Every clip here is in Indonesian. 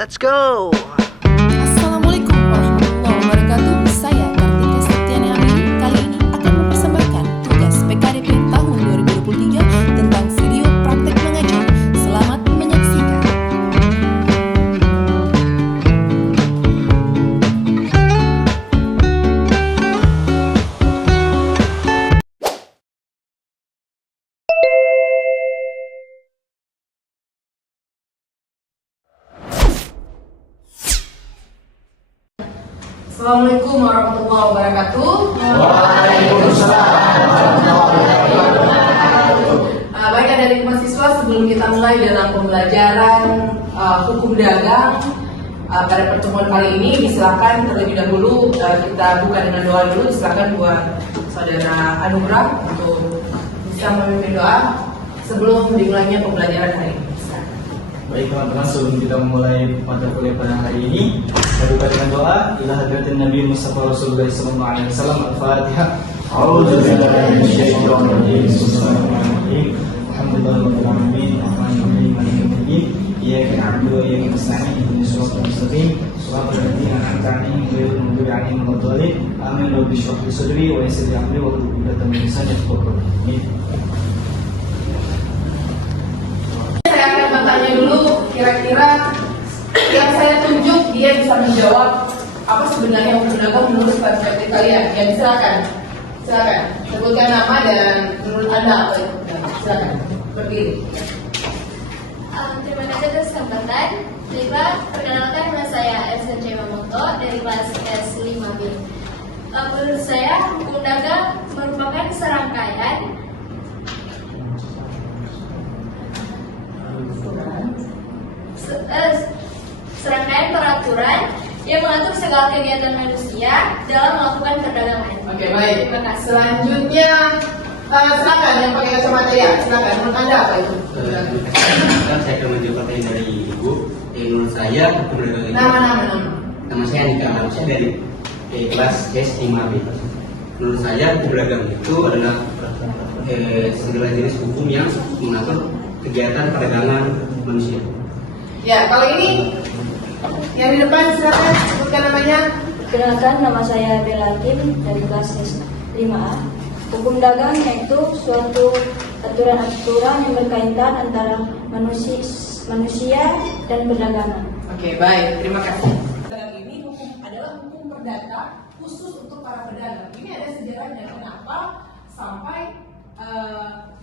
Let's go. Assalamualaikum warahmatullahi wabarakatuh. Saya Kartika Septiani Amin. Kali ini akan mempersembahkan tugas PKDP tahun 2023 tentang video praktek mengajar. Selamat menyaksikan. Assalamualaikum warahmatullahi wabarakatuh. Baik adik-adik mahasiswa, sebelum kita mulai dalam pembelajaran hukum dagang pada pertemuan kali ini, silakan terlebih dahulu kita buka dengan doa dulu. Silakan buat saudara Anugrah untuk bisa memimpin doa sebelum dimulainya pembelajaran hari ini. Baik teman-teman, sebelum kita memulai mata kuliah pada hari ini, saya buka dengan doa. Ila hadratin Nabi Mustafa Rasulullah SAW. Al-Fatihah. A'udzubillahi minasyaitonir rajim. Bismillahirrahmanirrahim. Alhamdulillahirabbil alamin. Arrahmanirrahim. Maliki yaumiddin. Iyyaka na'budu wa iyyaka nasta'in. Ihdinas siratal mustaqim. Shiratal ladzina an'amta 'alaihim ghairil maghdubi 'alaihim waladdallin. Amin. Rabbi shrah li sadri wa yassir li amri wahlul 'uqdatam min lisani yafqahu qawli. Saya akan bertanya dulu, kira-kira yang saya tunjuk dia bisa menjawab apa sebenarnya hukum dagang menurut perspektif kalian. Ya, silakan sebutkan nama dan menurut Anda apa itu. Silakan berdiri. Terima kasih atas kesempatan. Baiklah, perkenalkan nama saya SNC Mamoto dari kelas S5B. Menurut saya, hukum dagang merupakan serangkaian peraturan yang mengatur segala kegiatan manusia dalam melakukan perdagangan. Oke, baik. Terima kasih. Selanjutnya, silakan yang pakai kacamata ya. Silakan, menurut Anda apa itu? Saya akan menjawab pertanyaan dari Ibu. Menurut saya, hukum dagang itu. Nama saya Nika Manusia dari kelas S5B. Menurut saya, hukum dagang itu adalah segala jenis hukum yang mengatur kegiatan perdagangan manusia. Ya, kalau ini yang di depan silakan sebutkan namanya. Perkenalkan, nama saya Belatin dari kelas S5A. Hukum dagang yaitu suatu aturan-aturan yang berkaitan antara manusia dan perdagangan. Oke, baik, terima kasih. Dagang ini adalah hukum perdata khusus untuk para pedagang. Ini ada sejarahnya kenapa sampai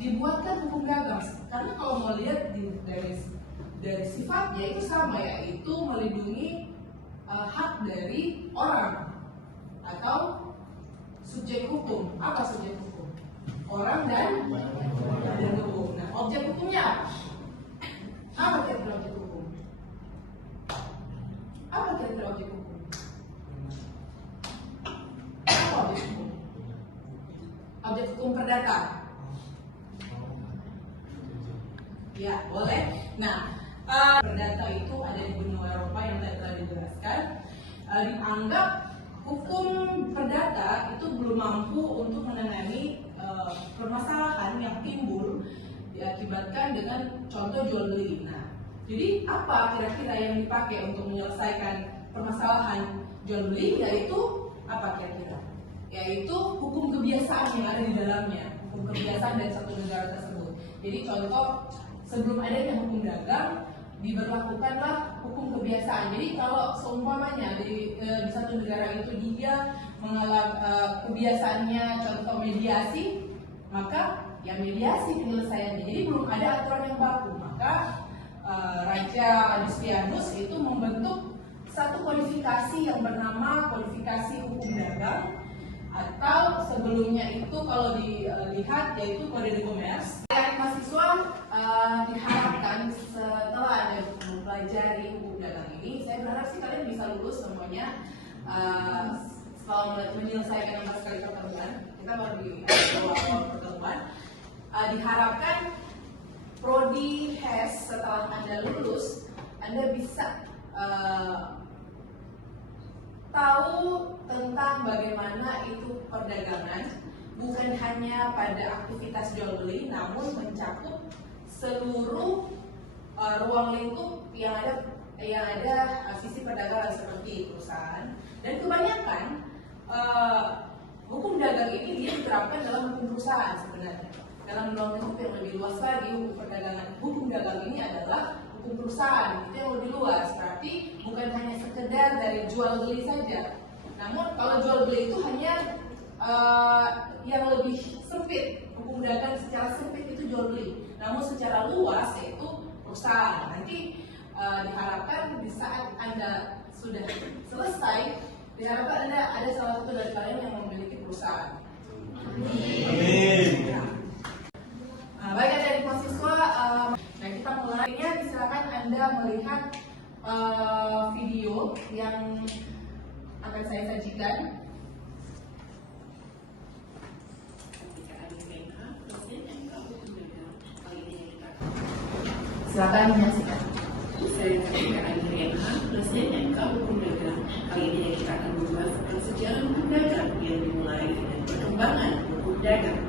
dibuatkan hukum dagang. Karena kalau mau lihat dari sifatnya itu sama, yaitu melindungi hak dari orang atau subjek hukum. Apa subjek hukum? Orang dan hukum. Nah, objek hukumnya apa? Apa kira-kira objek hukum? Apa kira-kira objek hukum? Apa objek hukum? Objek hukum perdata. Ya, boleh. Nah, perdata itu ada di benua Eropa yang tadi telah dijelaskan. Dianggap hukum perdata itu belum mampu untuk menangani permasalahan yang timbul diakibatkan dengan contoh jual beli. Nah, jadi apa kira-kira yang dipakai untuk menyelesaikan permasalahan jual beli? Yaitu apa kira-kira? Yaitu hukum kebiasaan yang ada di dalamnya, hukum kebiasaan dari satu negara tersebut. Jadi contoh, sebelum adanya hukum dagang, diberlakukanlah hukum kebiasaan. Jadi kalau seumpamanya di satu negara itu dia mengalami kebiasaannya contoh mediasi, maka ya mediasi penyelesaiannya. Jadi belum ada aturan yang baku. Maka Raja Justianus itu membentuk satu kodifikasi yang bernama kodifikasi hukum dagang, atau sebelumnya itu kalau dilihat yaitu Kode de Commerce. Mahasiswa diharapkan setelah ada mempelajari hukum dagang ini, saya berharap sih kalian bisa lulus semuanya setelah menyelesaikan yang sekali pertemuan. Kita baru di awal pertemuan. Diharapkan prodi HES setelah Anda lulus, Anda bisa tahu tentang bagaimana itu perdagangan, bukan hanya pada aktivitas jual beli, namun mencakup seluruh ruang lingkup yang ada yang ada sisi perdagangan seperti perusahaan, dan kebanyakan hukum dagang ini dia diterapkan dalam hukum perusahaan sebenarnya. Dalam undang-undang hukum yang lebih luas lagi, hukum perdagangan, hukum dagang ini adalah hukum perusahaan, itu yang lebih luas. Berarti bukan hanya sekedar dari jual beli saja. Namun kalau jual beli itu hanya yang lebih sempit, hukum dagang secara sempit itu jual beli. Namun secara luas yaitu perusahaan. Nanti diharapkan di saat Anda sudah selesai, diharapkan Anda ada salah satu dari kalian yang memiliki perusahaan. Amin. Baik adik mahasiswa, nah kita mulainya. Silakan Anda melihat video yang akan saya sajikan. Silakan menyaksikan. Saya Kartika Andriana, Presiden MK Hukum Dagang. Kali ini kita akan membahas tentang sejarah hukum dagang yang dimulai dengan perkembangan hukum dagang.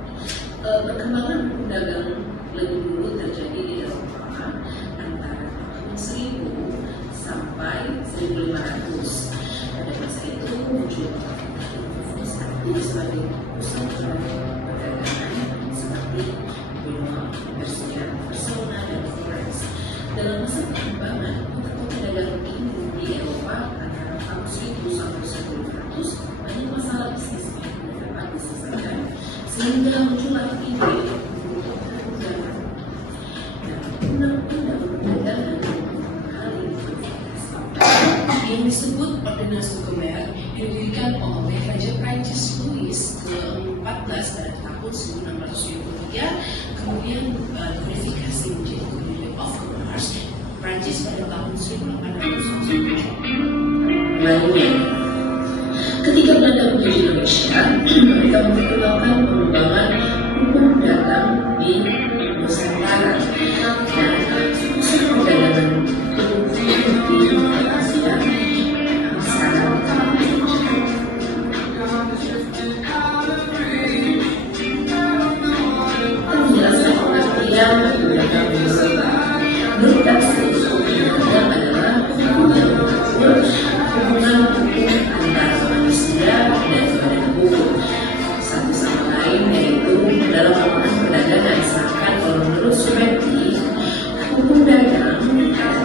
Perkembangan hukum dagang lebih dulu terjadi di Eropa antara tahun 1000 sampai 1500. Pada masa itu muncul aktif sebagai pusat perdagangan seperti Benua, Persia, Barcelona, dan Florence. Dalam masa perkembangan, kota-kota dagang ini di Eropa antara tahun 1000 sampai 1500 banyak masalah bisnis yang dapat diselesaikan, sehingga muncullah ide untuk dagang. Undang-undang perdagangan yang disebut Ordonnance Coutumier didirikan oleh Raja Prancis Louis ke-14 pada tahun 1673, kemudian dikodifikasi menjadi Code of Commerce Prancis pada tahun 1807. Lainnya, ketika Belanda menjadi Indonesia, mereka memperkenalkan pengembangan hukum dagang di Nusantara dan pusat perdagangan di Asia sekarang. Penjelasan pengertian dagang di Nusantara menurut dagang adalah hubungan hubungan antara manusia dan badan hukum satu sama lain, yaitu dalam hubungan perdagangan. Seakan kalau menurut Suretti, hukum dagang adalah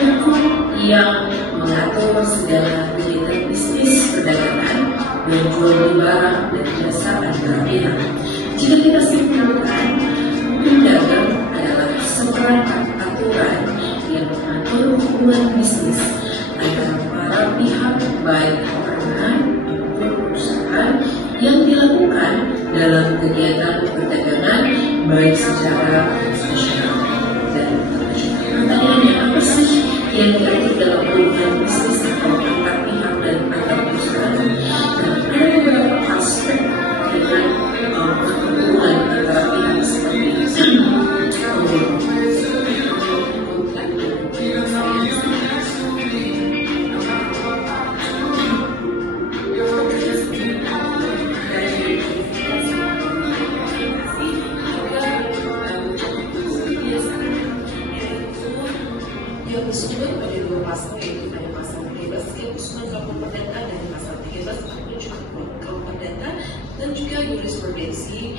hukum yang mengatur segala kegiatan bisnis perdagangan dan jual beli barang dan jasa antara pihak. Jika kita simpulkan, hukum dagang adalah seperangkat aturan yang mengatur hubungan bisnis antara para pihak, baik orang maupun perusahaan, yang dilakukan dalam kegiatan perdagangan baik secara nasional dan internasional. Pertanyaannya, apa sih yang diatur dalam hubungan bisnis atau antar pihak dan antar perusahaan? Ada beberapa aspek dengan hubungan antara pihak seperti yang disebut pada dua pasal, yaitu pada pasal 13 keputusan Kampung Perdata dan pasal 13 petunjuk Kampung Perdata, dan juga jurisprudensi,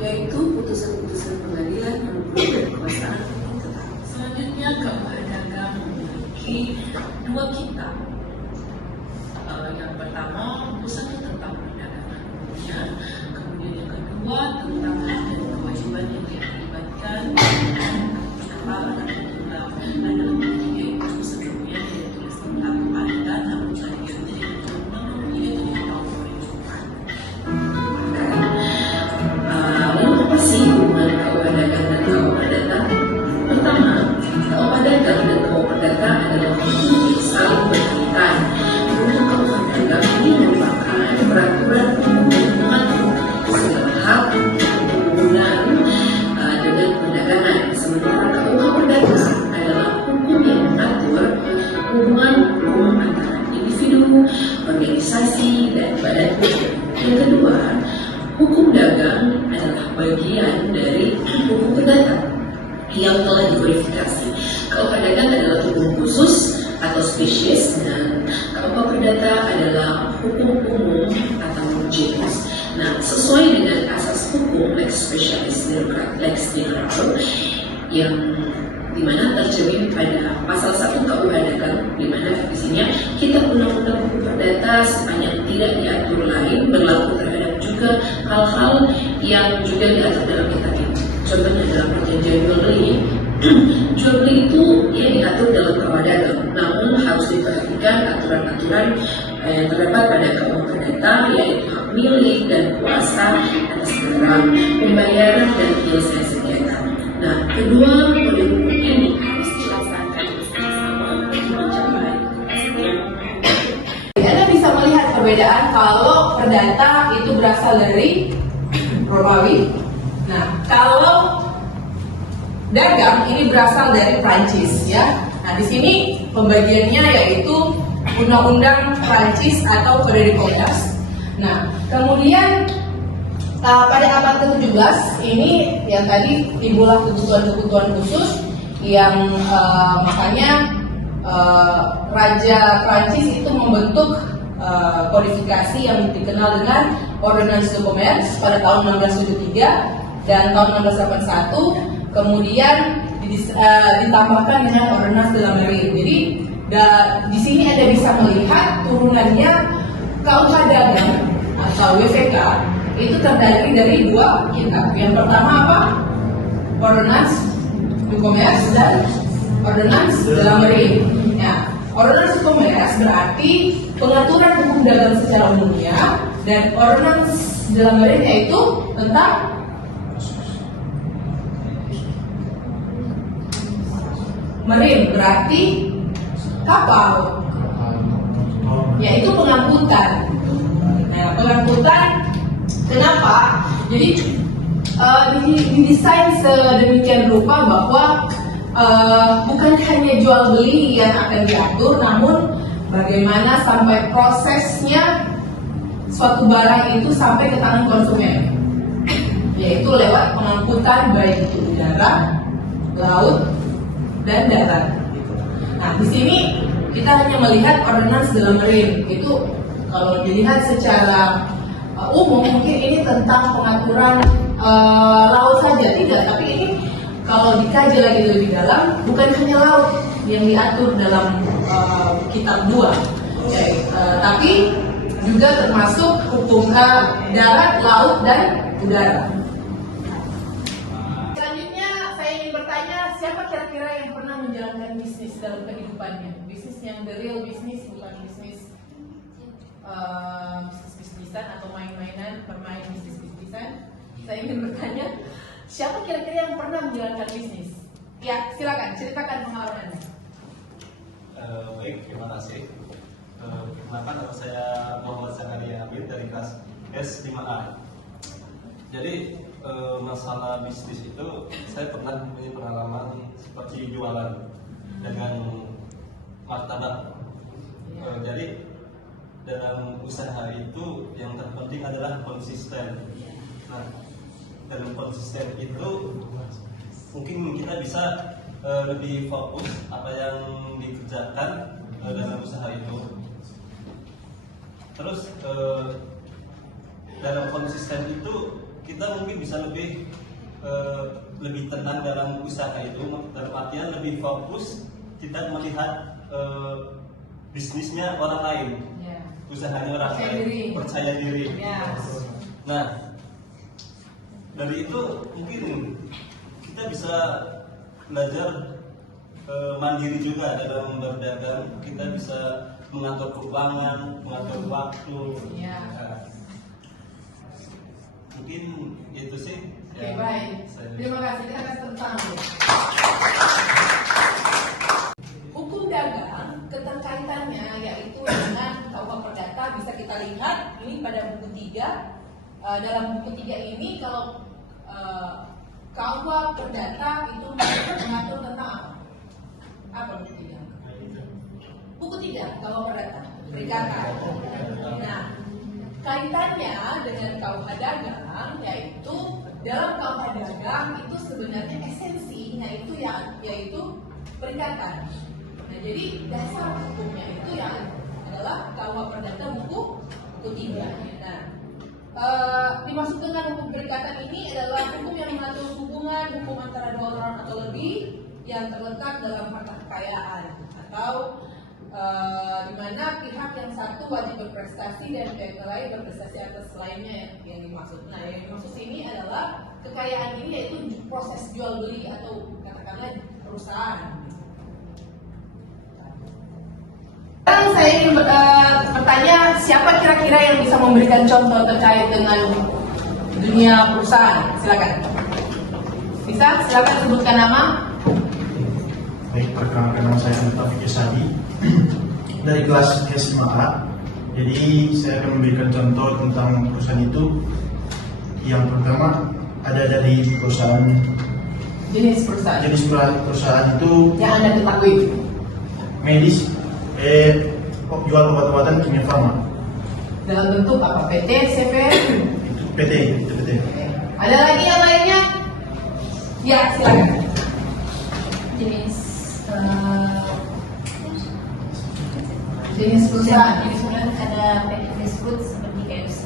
yaitu putusan-putusan pengadilan yang berbeda kekuasaan hukum tetap. Selanjutnya, KUH Dagang memiliki dua kitab. Yang pertama, putusan tentang perdagangan umumnya, kemudian yang kedua tentang hak dan kewajiban yang diakibatkan adalah yaitu sebelumnya ditulis tentang pada namun tadi menjadi undang-undang 37 tahun 2004. Lalu apa sih hubungan KUH Dagang dan KUH Perdata? Pertama, KUH Dagang dan KUH Perdata adalah hukum yang saling berkaitan. Untuk KUH Dagang ini merupakan peraturan umum yang mengatur segala hal hubungan dengan perdagangan, sementara KUH Perdata adalah hukum yang mengatur hubungan hukum antara individu, organisasi, dan badan hukum. Yang kedua, hukum dagang adalah bagian dari hukum perdata yang telah diverifikasi. KUH Dagang adalah hukum khusus spesies dan KUH Perdata adalah hukum umum atau generis. Nah, sesuai dengan asas hukum lex specialis lex general yang dimana tercermin pada pasal 1 KUH Dagang, dimana visinya kitab undang-undang hukum perdata sepanjang tidak diatur lain berlaku terhadap juga hal-hal yang juga diatur dalam kitab ini. Contohnya dalam perjanjian jual beli. Jual beli itu ya diatur dalam KUH Dagang, namun harus diperhatikan aturan-aturan yang terdapat pada KUH Perdata, yaitu hak milik dan kuasa atas barang, pembayaran dan penyelesaian sengketa. Nah, kedua kode hukum ini harus dilaksanakan bersama-sama untuk mencapai kepastian. Anda bisa melihat perbedaan kalau perdata itu berasal dari Romawi. Nah, kalau dagang ini berasal dari Prancis, ya. Nah, di sini pembagiannya yaitu Undang-Undang Prancis atau Code de Commerce. Nah, kemudian pada abad ke-17 ini yang tadi timbullah kebutuhan-kebutuhan khusus yang makanya Raja Prancis itu membentuk kodifikasi yang dikenal dengan Ordonnance de Commerce pada tahun 1673 dan tahun 1681, kemudian ditambahkan dengan Ordonnance de la Marine. Jadi di sini Anda bisa melihat turunannya KUH Dagang atau WVK itu terdiri dari dua kitab. Yang pertama apa? Ordonnance de Commerce dan Ordonnance de la Marine. Ya, Ordonnance de Commerce berarti pengaturan hukum dagang secara umumnya, dan Ordonnance de la Marine yaitu tentang marine, berarti kapal, yaitu pengangkutan. Nah, pengangkutan kenapa? Jadi didesain sedemikian rupa bahwa bukan hanya jual beli yang akan diatur, namun bagaimana sampai prosesnya suatu barang itu sampai ke tangan konsumen, yaitu lewat pengangkutan baik itu udara, laut, dan darat. Nah, di sini kita hanya melihat Ordonnance de la Marine. Itu kalau dilihat secara umum mungkin ini tentang pengaturan laut saja, tidak. Tapi ini kalau dikaji lagi lebih dalam, bukan hanya laut yang diatur dalam kitab 2, tapi juga termasuk hukum darat, laut, dan udara. Selanjutnya saya ingin bertanya, siapa kira-kira yang pernah menjalankan bisnis dalam kehidupannya? Bisnis yang the real bisnis, bukan bisnis bisnis-bisnisan atau main-mainan, bermain bisnis-bisnisan. Saya ingin bertanya, siapa kira-kira yang pernah menjalankan bisnis? Ya, silakan ceritakan pengalamannya. Baik, terima kasih. Perkenalkan, nama saya Muhammad Zakaria Hamid dari kelas S5A. Jadi masalah bisnis itu saya pernah punya pengalaman seperti jualan dengan martabak. Jadi dalam usaha itu yang terpenting adalah konsisten. Nah, dalam konsisten itu mungkin kita bisa lebih fokus apa yang dikerjakan dalam usaha itu. Terus dalam konsisten itu kita mungkin bisa lebih tenang dalam usaha itu, dalam artian lebih fokus kita melihat bisnisnya orang lain, usahanya orang lain, percaya diri. Nah, dari itu mungkin kita bisa belajar mandiri juga dalam berdagang. Kita bisa mengatur keuangan, mengatur waktu. Nah, mungkin itu sih. Oke, baik. Terima kasih. Kita akan tentang hukum dagang, keterkaitannya yaitu dengan KUH Perdata bisa kita lihat ini pada buku 3. Dalam buku 3 ini kalau KUH Perdata itu mengatur tentang apa? Apa buku 3? Buku 3 KUH Perdata, perikatan. Nah, kaitannya dengan KUH Dagang yaitu dalam KUH Dagang itu sebenarnya esensinya itu yaitu perikatan. Nah, jadi dasar hukumnya itu yang adalah KUH Perdata buku 3. Nah, dimaksud dengan hukum perikatan ini adalah hukum yang mengatur hubungan hukum antara dua orang atau lebih yang terletak dalam harta kekayaan atau di mana pihak yang satu wajib berprestasi dan pihak lain berprestasi atas lainnya yang dimaksud. Nah, yang dimaksud ini adalah kekayaan ini yaitu proses jual beli atau katakanlah perusahaan. Sekarang saya ingin bertanya, siapa kira-kira yang bisa memberikan contoh terkait dengan dunia perusahaan? Silakan. Bisa? Silakan sebutkan nama. Baik, perkenalkan nama saya Taufik Yesadi dari kelas S5A. Jadi saya akan memberikan contoh tentang perusahaan itu. Yang pertama ada dari perusahaan. Jenis perusahaan. Jenis perusahaan itu Yang Anda ketahui. medis, jual obat-obatan kimia farma. Dalam bentuk apa? PT, CV? Itu PT. Ada lagi yang lainnya? Ya, silakan. Jenis perusahaan. Ada PT tersebut seperti KFC.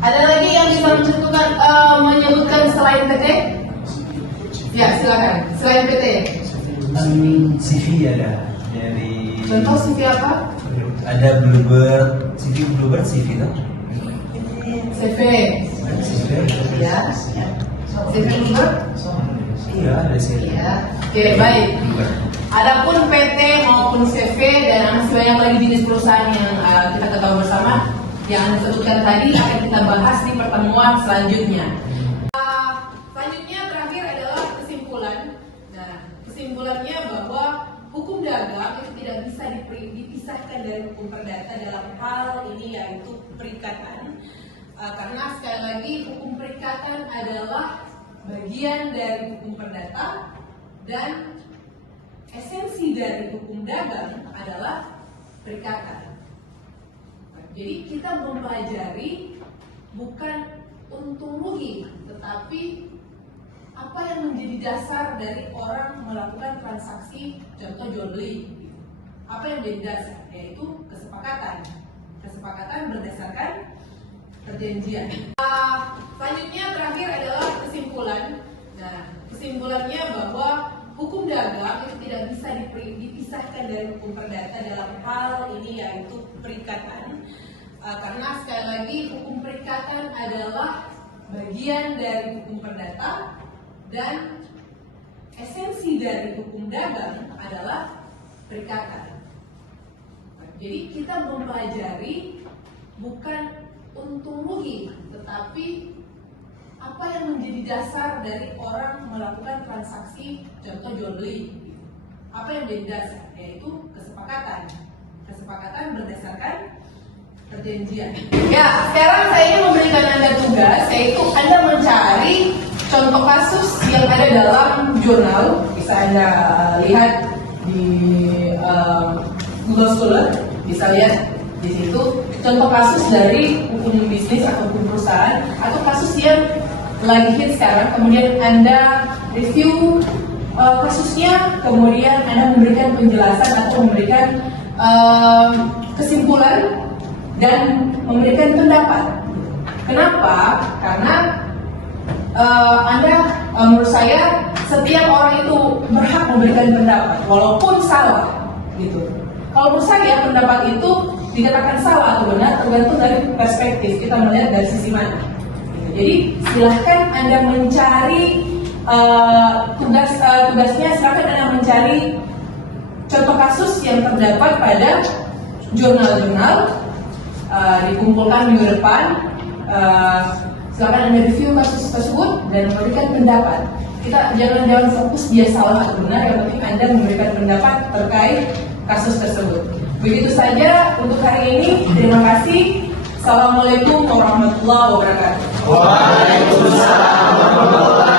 Ada lagi yang bisa menyebutkan selain PT? Ya, silakan. Selain PT. CV ada dari Contoh CV apa? ada Bluebird CV kan? CV. CV Ya. CV juga? iya ada CV Ya. Oke, baik. Adapun PT maupun CV dan masih banyak lagi jenis perusahaan yang kita ketahui bersama yang Anda sebutkan tadi akan kita bahas di pertemuan selanjutnya. Selanjutnya terakhir adalah kesimpulan. Nah, kesimpulannya bahwa hukum dagang itu tidak bisa dipisahkan dari hukum perdata dalam hal ini yaitu perikatan. Karena sekali lagi hukum perikatan adalah bagian dari hukum perdata dan esensi dari hukum dagang adalah perikatan. Jadi kita mempelajari bukan untung rugi, tetapi apa yang menjadi dasar dari orang melakukan transaksi, contoh jual beli. Apa yang menjadi dasar? Yaitu kesepakatan. Kesepakatan berdasarkan perjanjian. Selanjutnya terakhir adalah kesimpulan. Nah, kesimpulannya bahwa hukum dagang itu tidak bisa dipisahkan dari hukum perdata dalam hal ini yaitu perikatan. Karena sekali lagi hukum perikatan adalah bagian dari hukum perdata dan esensi dari hukum dagang adalah perikatan. Jadi kita mempelajari bukan untung rugi, tetapi apa yang menjadi dasar dari orang melakukan transaksi, contoh jual beli. Apa yang menjadi dasar? Yaitu kesepakatan. Kesepakatan berdasarkan perjanjian. Ya, sekarang saya ingin memberikan Anda tugas, yaitu Anda mencari contoh kasus yang ada dalam jurnal. Bisa Anda lihat di Google Scholar, bisa lihat di situ contoh kasus dari hukum bisnis atau hukum perusahaan atau kasus yang lagi hit sekarang. Kemudian Anda review kasusnya, kemudian Anda memberikan penjelasan atau memberikan kesimpulan dan memberikan pendapat. Kenapa? Karena Anda menurut saya setiap orang itu berhak memberikan pendapat walaupun salah gitu. Kalau menurut saya pendapat itu dikatakan salah atau benar tergantung dari perspektif, kita melihat dari sisi mana. Jadi silahkan Anda mencari tugasnya, silahkan Anda mencari contoh kasus yang terdapat pada jurnal-jurnal, dikumpulkan minggu depan. Silahkan Anda review kasus tersebut dan memberikan pendapat. Kita jangan fokus dia salah atau benar, yang penting Anda memberikan pendapat terkait kasus tersebut. Begitu saja untuk hari ini. Terima kasih. Assalamualaikum warahmatullahi wabarakatuh. Waalaikumsalam warahmatullahi wabarakatuh.